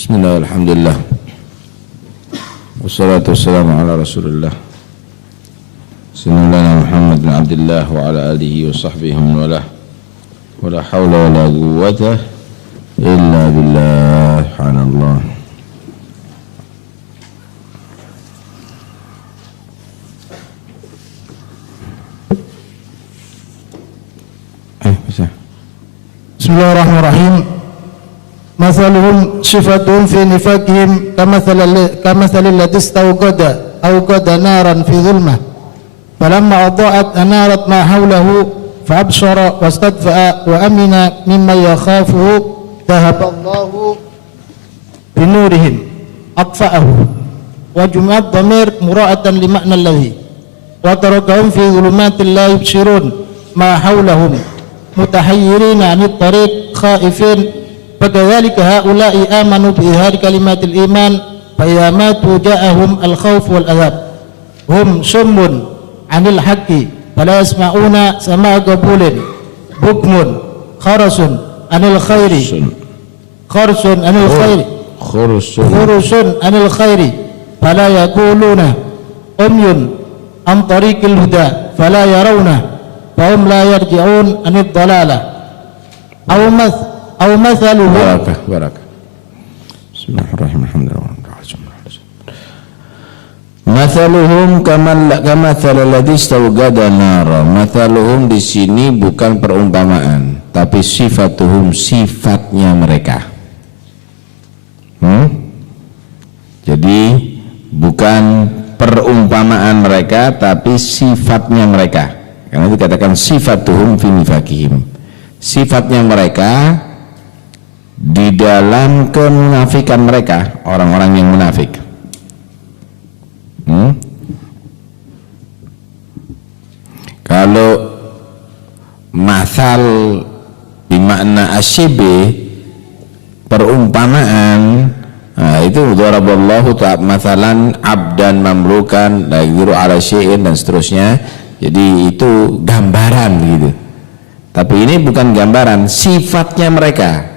Bismillah, alhamdulillah, wassalatu wassalamu ala rasulillah Sayyidina Muhammad bin Abdullah wa ala alihi wa sahbihi wa la hawla wa la quwwata illa billah. Subhanallah. Bismillahirrahmanirrahim. Mathaluhum syifatun fi nifaqihim kamathalil ladzi awqada naran fi dhulmah falamma adaa'at anarat ma hawlahu fa'absara wastadfa'a wa amina mimma yakhafuhu dhahaballahu binurihim atfa'ahu wa jum'at dhamir mura'atan li ma'na alladhi wa tarakahum fi dhulumatin la yubsirun ma hawlahum mutahayyirina 'anit tariq khaifin. فكذلك هؤلاء آمنوا بإظهار كلمات الإيمان فإذا ماتوا جاءهم الخوف والعذاب هم صم عن الحق فلا يسمعون سماع قبول بكم خرس عن الخير خرس عن الخير فلا يقولون عمي عن طريق الهدى فلا يرونه فهم لا يرجعون عن الضلالة أو مثلهم Barakah. Bismillahirrahmanirrahim. Mathaluhum kamathal ladzi istawqada nara. Mathaluhum di sini bukan perumpamaan, tapi sifatuhum, sifatnya mereka. Jadi bukan perumpamaan mereka, tapi sifatnya mereka. Karena dikatakan sifatuhum fi nifaqihim. Sifatnya mereka di dalam kemunafikan mereka, orang-orang yang munafik. Kalau masal bermakna asyibe, perumpamaan, itu daraballahu ta'ala masalan abdan mamlukan la yaqdiru ala syai'in dan seterusnya. Jadi itu gambaran gitu. Tapi ini bukan gambaran, sifatnya mereka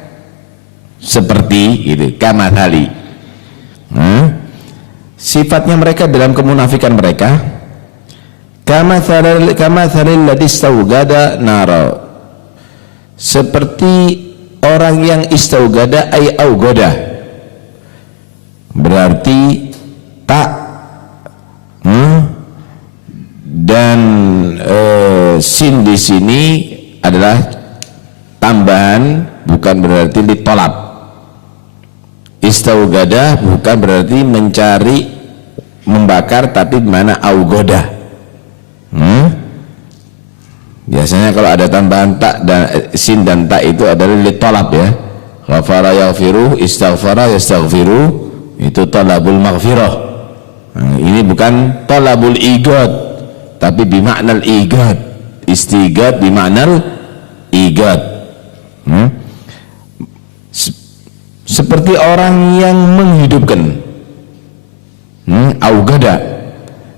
seperti itu, kamathali. Sifatnya mereka dalam kemunafikan mereka, kamathalil ladzi istawqada nara, seperti orang yang istawqada ay augoda, berarti tak dan sin di sini adalah tambahan, bukan berarti ditolak. Istaugadah bukan berarti mencari, membakar, tapi mana augoda. Biasanya kalau ada tambahan tak dan sin dan tak itu adalah litolab ya. Ghafara yaghfiru, istaghfara yastaghfiru, itu talabul maghfirah. Ini bukan talabul igad, tapi bimaknal igad. Istigad bimaknal igad. Seperti orang yang menghidupkan augada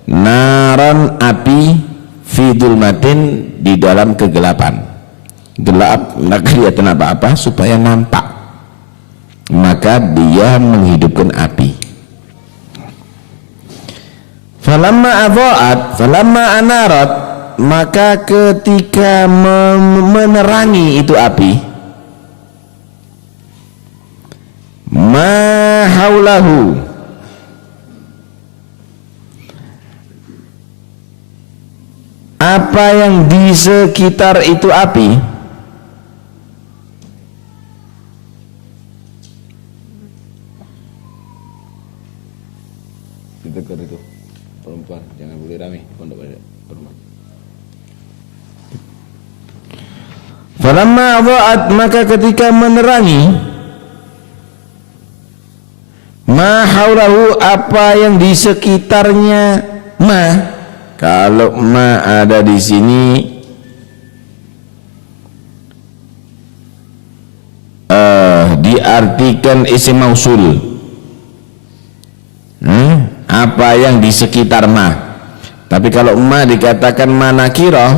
naran, api, fidul matin, di dalam kegelapan. Gelap, nggak kelihatan apa-apa, supaya nampak, maka dia menghidupkan api. Falamma adha'at, falamma anarat, maka ketika menerangi itu api, ma haulahu, apa yang di sekitar itu api, ditegur itu perempuan, jangan boleh rame pondok perempuan. Falamma adha'at, maka ketika menerangi, ma haulahu, apa yang di sekitarnya. Kalau ma ada di sini diartikan isim mausul. Apa yang di sekitar ma. Tapi kalau ma dikatakan ma nakirah,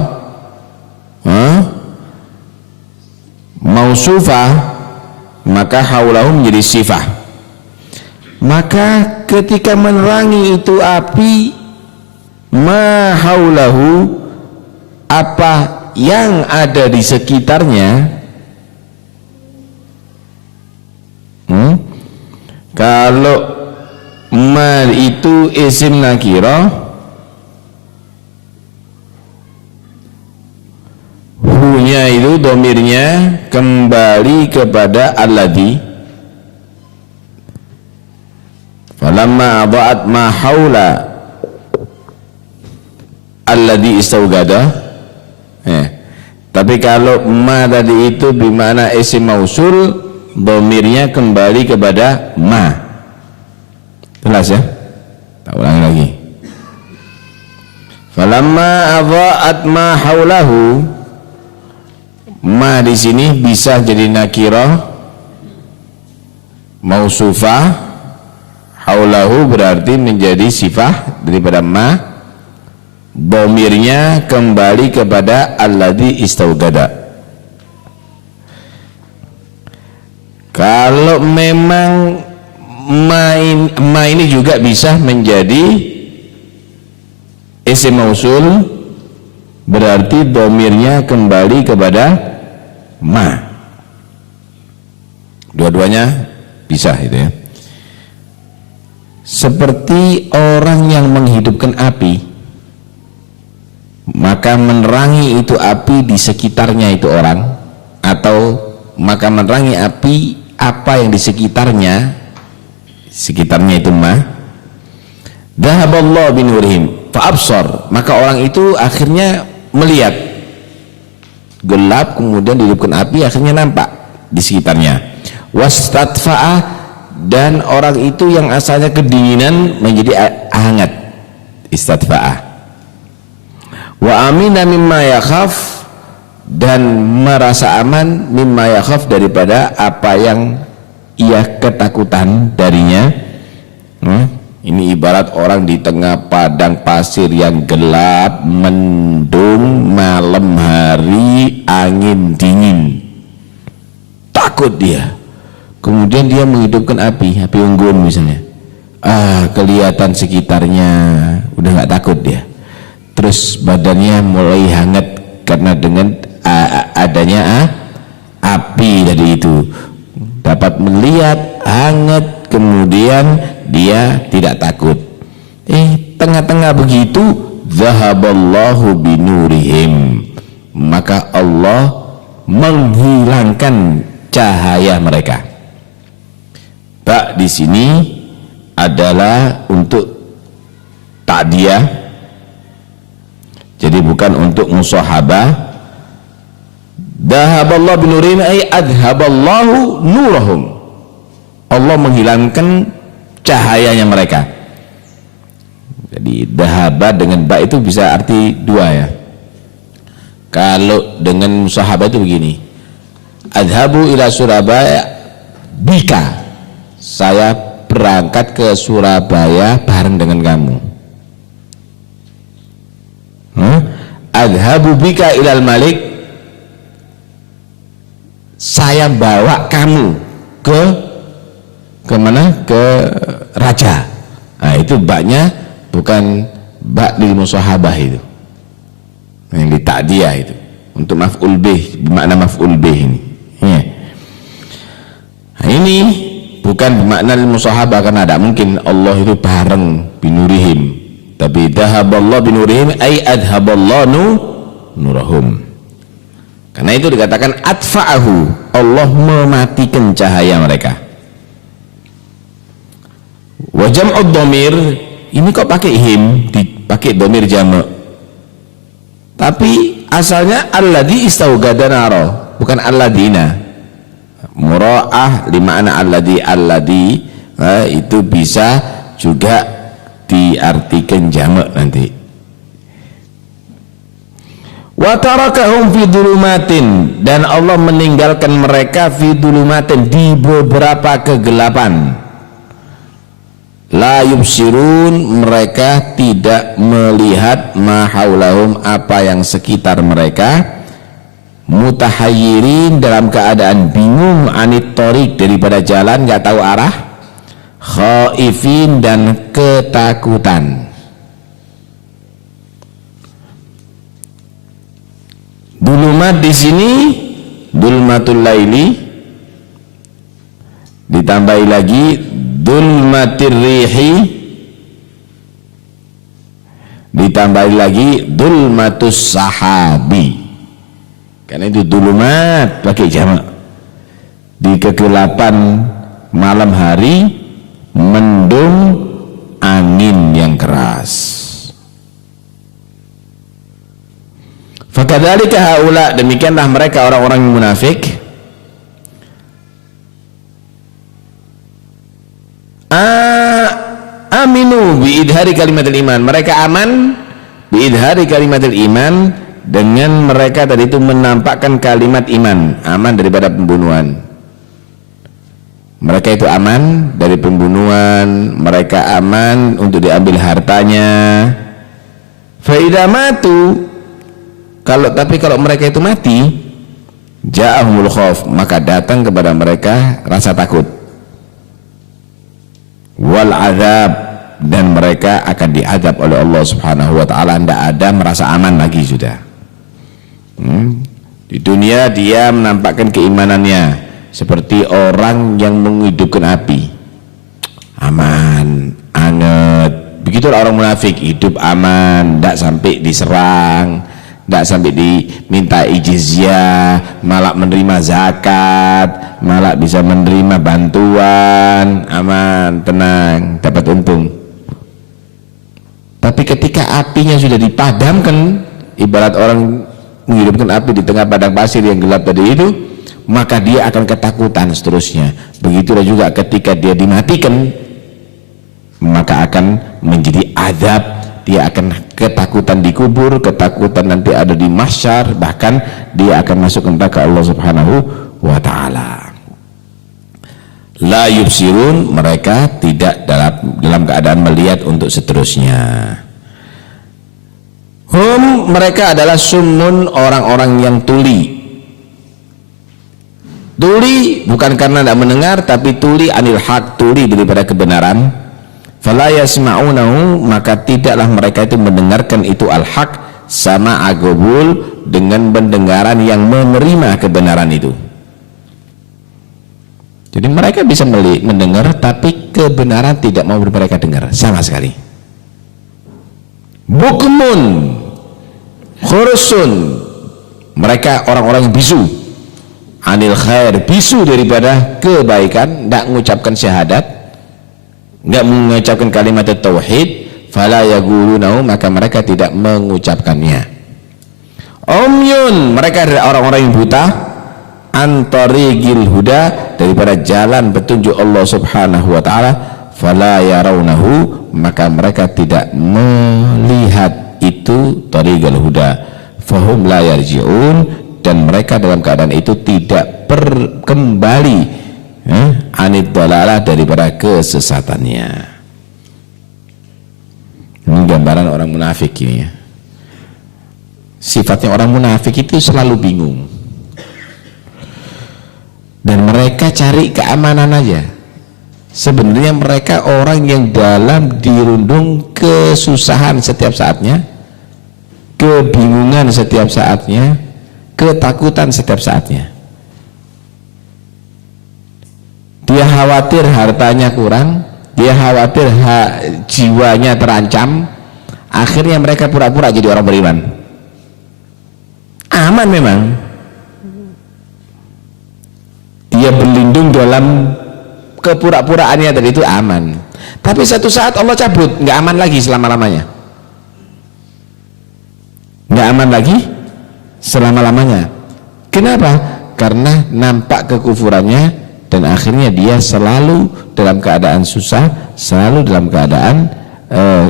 mausufah, maka haulahu menjadi sifah. maka ketika menerangi itu api, ma haulahu, apa yang ada di sekitarnya, kalau ma itu isim nakirah, hu-nya itu domirnya kembali kepada alladhi. Falamma adha'at ma haula alladhi istawgada. Tapi kalau ma tadi itu bermakna isim mausul, domirnya kembali kepada ma. Jelas ya? Tak ulangi lagi. Falamma adha'at ma haulahu, ma di sini bisa jadi nakirah mausufah, haulahu berarti menjadi sifah daripada ma, domirnya kembali kepada alladhi istawgada. Kalau memang ma ini juga bisa menjadi isim mausul, berarti domirnya kembali kepada ma. Dua-duanya bisa itu ya. Seperti orang yang menghidupkan api, maka menerangi itu api di sekitarnya itu orang, atau maka menerangi api apa yang di sekitarnya itu ma. Dhahaballahu binurihim fa'absar, maka orang itu akhirnya melihat gelap, kemudian dihidupkan api, akhirnya nampak di sekitarnya. Wastatfa'a, dan orang itu yang asalnya kedinginan menjadi hangat, istatfa'a. Wa amina mimma yakhaf, dan merasa aman mimma yakhaf, daripada apa yang ia ketakutan darinya. Ini ibarat orang di tengah padang pasir yang gelap, mendung, malam hari, angin dingin, takut dia. Kemudian dia menghidupkan api unggun misalnya, kelihatan sekitarnya, udah nggak takut dia. Terus badannya mulai hangat karena dengan adanya api tadi itu, dapat melihat hangat, kemudian dia tidak takut. Tengah-tengah begitu, zahaballahu binurihim, maka Allah menghilangkan cahaya mereka. Ba di sini adalah untuk ta'diyah, jadi bukan untuk musahabah. Dhahaballahu binurihim ay adhaballahu nurahum, Allah menghilangkan cahayanya mereka. Jadi dhahaba dengan ba itu bisa arti dua ya. Kalau dengan musahabah itu begini, adhabu ila Surabaya bika, saya berangkat ke Surabaya bareng dengan kamu. Adhabu bika ilal malik, saya bawa kamu ke mana? Ke raja. Nah, itu baknya bukan bak lil musahabah itu, yang di ta'diyah itu untuk maf'ul bih, bermakna maf'ul bih ini ya. Nah, ini bukan bermakna lil musahabah, karena tidak mungkin Allah itu bareng binurihim. Tapi dhahaballahu binurihim ay adhaballahu nurahum. Karena itu dikatakan atfa'ahu, Allah mematikan cahaya mereka. Wa jam'ud dhamir, ini kok pakai him, dipakai dhamir jamak, tapi asalnya alladhi istawgada naro, bukan alladina. Mura'ah lima'ana alladhi itu bisa juga diartikan jamak nanti. Wa tarakahum fi dhulumatin, dan Allah meninggalkan mereka fi dhulumatin, di beberapa kegelapan. La yubsirun, mereka tidak melihat, ma haulahum, apa yang sekitar mereka. Mutahayyirin, dalam keadaan bingung, anit thoriq, daripada jalan, nggak tahu arah. khaifin dan ketakutan. Dulumat di sini dulmatul laili, ditambahi lagi dulmatir rihi, ditambahi lagi dulmatus sahabi. Karena itu dulumat pakai jamak, di kegelapan malam hari, mendung angin yang keras. Fakadzalika haula, demikianlah mereka orang-orang yang munafik. Aminu bi idhari kalimatul iman, mereka aman bi idhari kalimatul iman, dengan mereka tadi itu menampakkan kalimat iman, aman daripada pembunuhan. Mereka itu aman dari pembunuhan, mereka aman untuk diambil hartanya. Fa idza matu, tapi kalau mereka itu mati, ja'ahumul khauf, maka datang kepada mereka rasa takut, wal azab, dan mereka akan diazab oleh Allah Subhanahu wa taala. Tidak ada merasa aman lagi sudah. Di dunia dia menampakkan keimanannya seperti orang yang menghidupkan api, aman, anget. Begitulah orang munafik, hidup aman, tidak sampai diserang, tidak sampai diminta jizyah, malah menerima zakat, malah bisa menerima bantuan, aman, tenang, dapat untung. Tapi ketika apinya sudah dipadamkan, ibarat orang menghidupkan api di tengah padang pasir yang gelap tadi itu, maka dia akan ketakutan seterusnya. Begitulah juga ketika dia dimatikan, maka akan menjadi azab. Dia akan ketakutan di kubur, ketakutan nanti ada di mahsyar, bahkan dia akan masuk neraka Allah Subhanahu wa taala. La yubsirun, mereka tidak dalam keadaan melihat untuk seterusnya. Mereka adalah summun, orang-orang yang tuli. Tuli bukan karena tidak mendengar, tapi tuli anil haq, tuli daripada kebenaran. Fala yasma'unahu, maka tidaklah mereka itu mendengarkan itu al-haq, sama agobul, dengan pendengaran yang menerima kebenaran itu. Jadi mereka bisa mendengar, tapi kebenaran tidak mau mereka dengar sama sekali. Bukmun khursun, mereka orang-orang yang bisu anil khair, bisu daripada kebaikan, tidak mengucapkan syahadat, tidak mengucapkan kalimat tauhid. Fala yaqulunahu, maka mereka tidak mengucapkannya. Umyun, mereka adalah orang-orang yang buta, antarigil huda, daripada jalan petunjuk Allah Subhanahu wa taala. Fala yarawnahu, maka mereka tidak melihat itu tariqal huda. Fahum la yarji'un, dan mereka dalam keadaan itu tidak kembali anid dalalah, daripada kesesatannya. Ini gambaran orang munafik ini ya. Sifatnya orang munafik itu selalu bingung, dan mereka cari keamanan aja. Sebenarnya mereka orang yang dalam dirundung kesusahan setiap saatnya, kebingungan setiap saatnya, ketakutan setiap saatnya. Dia khawatir hartanya kurang, dia khawatir jiwanya terancam. Akhirnya mereka pura-pura jadi orang beriman. Aman memang, dia berlindung dalam kepura-puraannya tadi itu aman, tapi satu saat Allah cabut, nggak aman lagi selama-lamanya, nggak aman lagi selama-lamanya. Kenapa? Karena nampak kekufurannya, dan akhirnya dia selalu dalam keadaan susah, selalu dalam keadaan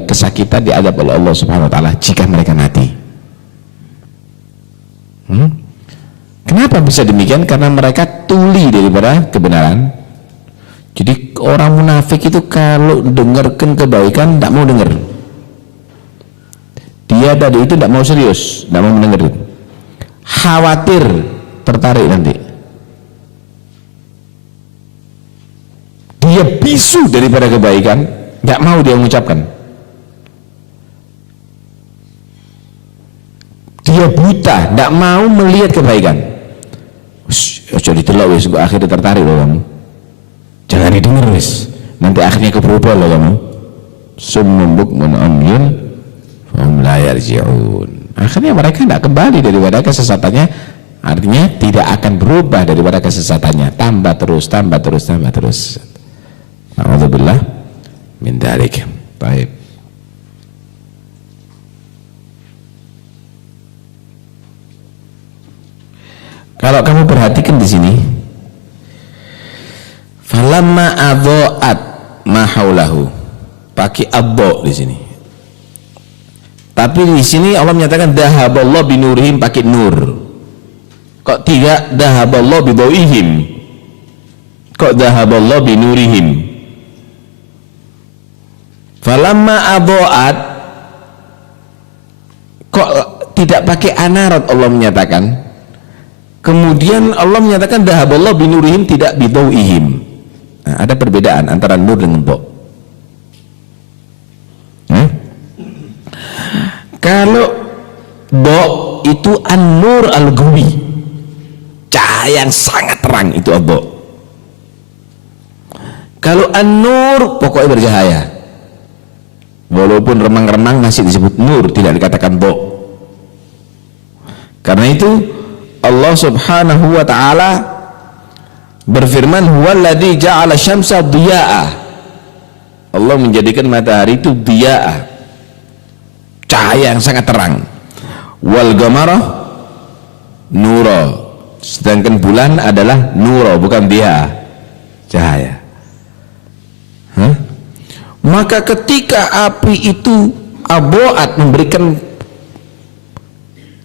kesakitan, diadab oleh Allah Subhanahu wa taala jika mereka mati. Kenapa bisa demikian? Karena mereka tuli daripada kebenaran. Jadi orang munafik itu kalau dengarkan kebaikan tidak mau dengar. Dia tadi itu tidak mau serius, tidak mau mendengar. Khawatir tertarik nanti. Dia dia bisu daripada kebaikan, nggak mau dia mengucapkan. Dia buta, nggak mau melihat kebaikan. Jadi telok wis, akhirnya tertarik loh kamu. Jangan didengar wis, nanti akhirnya keberubah loh kamu. Summun bukmun umyun fahum la yarji'un. Akhirnya mereka tidak kembali daripada kesesatannya, artinya tidak akan berubah daripada kesesatannya, tambah terus. Na'udzubillah min dzalik. Baik. Kalau kamu perhatikan di sini, falamma adha'at ma haulahu, pakai adha di sini. Tapi di sini Allah menyatakan dhahaballahu binurihim, pakai nur. Kok tidak dhahaballahu bidawihim? Kok dhahaballahu binurihim? Falamma adha'at, kok tidak pakai anarat Allah menyatakan? Kemudian Allah menyatakan dhahaballahu binurihim, tidak bidawihim. Nah, ada perbedaan antara nur dengan dha. Kalau dha itu an-nur al-ghawi, cahaya yang sangat terang, itu dha. Kalau an-nur pokoknya bercahaya, walaupun remang-remang masih disebut nur, tidak dikatakan dha. Karena itu Allah subhanahu wa ta'ala berfirman, huwaladzi ja'ala syamsa diya'a. Allah menjadikan matahari itu diya'a, cahaya yang sangat terang. Wal qamara nura, sedangkan bulan adalah nura, bukan diya'a, cahaya. Maka ketika api itu aboat, memberikan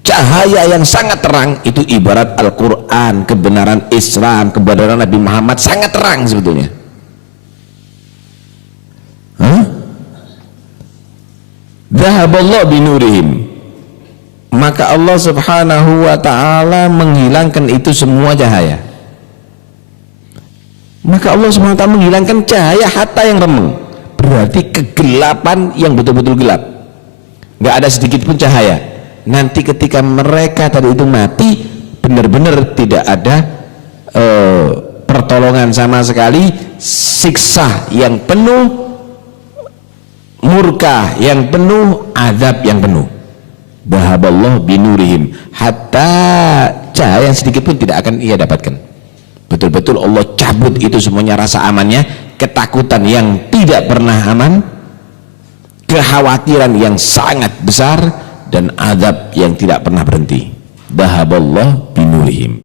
cahaya yang sangat terang, itu ibarat Al-Quran, kebenaran Islam, kebenaran Nabi Muhammad sangat terang sebetulnya. Dhahaballahu binurihim, maka Allah subhanahu wa ta'ala menghilangkan itu semua cahaya. Maka Allah subhanahu wa ta'ala menghilangkan cahaya hatta yang remeng, berarti kegelapan yang betul-betul gelap, nggak ada sedikit pun cahaya. Nanti ketika mereka tadi itu mati, benar-benar tidak ada pertolongan sama sekali, siksa yang penuh, murka yang penuh, azab yang penuh. Dhahaballahu binurihim, hatta cahaya yang sedikit pun tidak akan ia dapatkan. Betul-betul Allah cabut itu semuanya, rasa amannya, ketakutan yang tidak pernah aman, kekhawatiran yang sangat besar, dan azab yang tidak pernah berhenti. Dhahaballahu binurihim.